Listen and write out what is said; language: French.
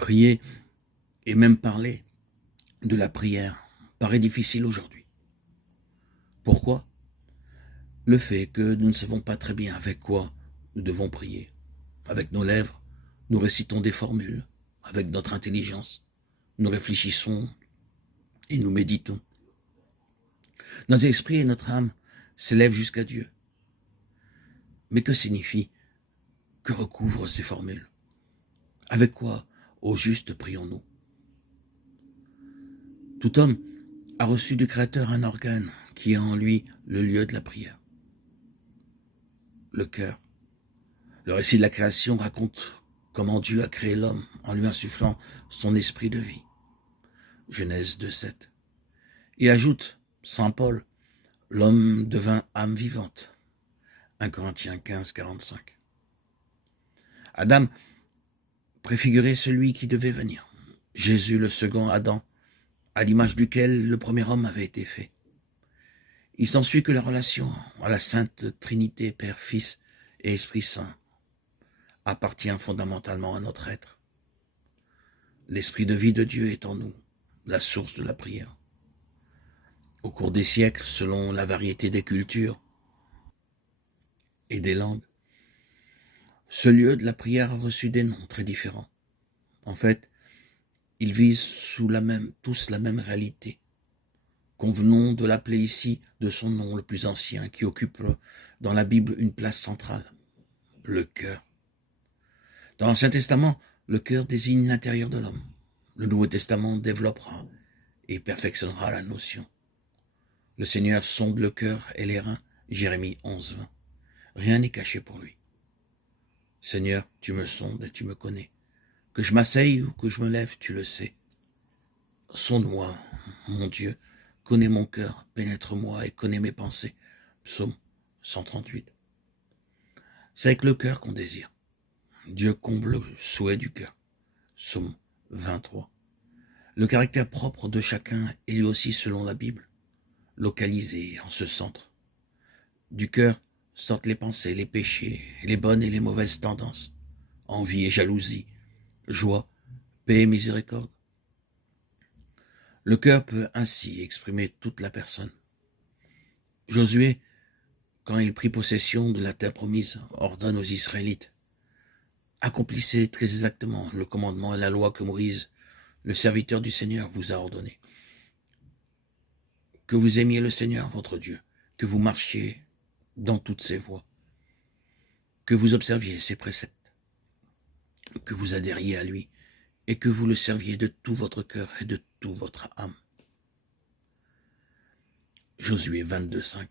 Prier et même parler de la prière paraît difficile aujourd'hui. Pourquoi? Le fait que nous ne savons pas très bien avec quoi nous devons prier. Avec nos lèvres, nous récitons des formules. Avec notre intelligence, nous réfléchissons et nous méditons. Notre esprit et notre âme s'élèvent jusqu'à Dieu. Mais que signifie, que recouvrent ces formules? Avec quoi, au juste, prions-nous? Tout homme a reçu du Créateur un organe qui est en lui le lieu de la prière. Le cœur. Le récit de la création raconte comment Dieu a créé l'homme en lui insufflant son esprit de vie. Genèse 2,7. Et ajoute, saint Paul, l'homme devint âme vivante. 1 Corinthiens 15,45. Adam préfigurait celui qui devait venir. Jésus, le second Adam, à l'image duquel le premier homme avait été fait. Il s'ensuit que la relation à la Sainte Trinité, Père, Fils et Esprit Saint, appartient fondamentalement à notre être. L'esprit de vie de Dieu est en nous, la source de la prière. Au cours des siècles, selon la variété des cultures et des langues, ce lieu de la prière a reçu des noms très différents. En fait, ils visent tous la même réalité. Convenons de l'appeler ici de son nom le plus ancien, qui occupe dans la Bible une place centrale, le cœur. Dans l'Ancien Testament, le cœur désigne l'intérieur de l'homme. Le Nouveau Testament développera et perfectionnera la notion. Le Seigneur sonde le cœur et les reins, Jérémie 11,20. Rien n'est caché pour lui. Seigneur, tu me sondes et tu me connais. Que je m'asseye ou que je me lève, tu le sais. Sonde-moi, mon Dieu, connais mon cœur, pénètre-moi et connais mes pensées. Psaume 138. C'est avec le cœur qu'on désire. Dieu comble le souhait du cœur. Psaume 23. Le caractère propre de chacun est lui aussi, selon la Bible, localisé en ce centre. Du cœur sortent les pensées, les péchés, les bonnes et les mauvaises tendances, envie et jalousie, joie, paix et miséricorde. Le cœur peut ainsi exprimer toute la personne. Josué, quand il prit possession de la terre promise, ordonne aux Israélites: accomplissez très exactement le commandement et la loi que Moïse, le serviteur du Seigneur, vous a ordonné. Que vous aimiez le Seigneur, votre Dieu, que vous marchiez dans toutes ses voies, que vous observiez ses préceptes, que vous adhériez à lui et que vous le serviez de tout votre cœur et de toute votre âme. Josué 22,5.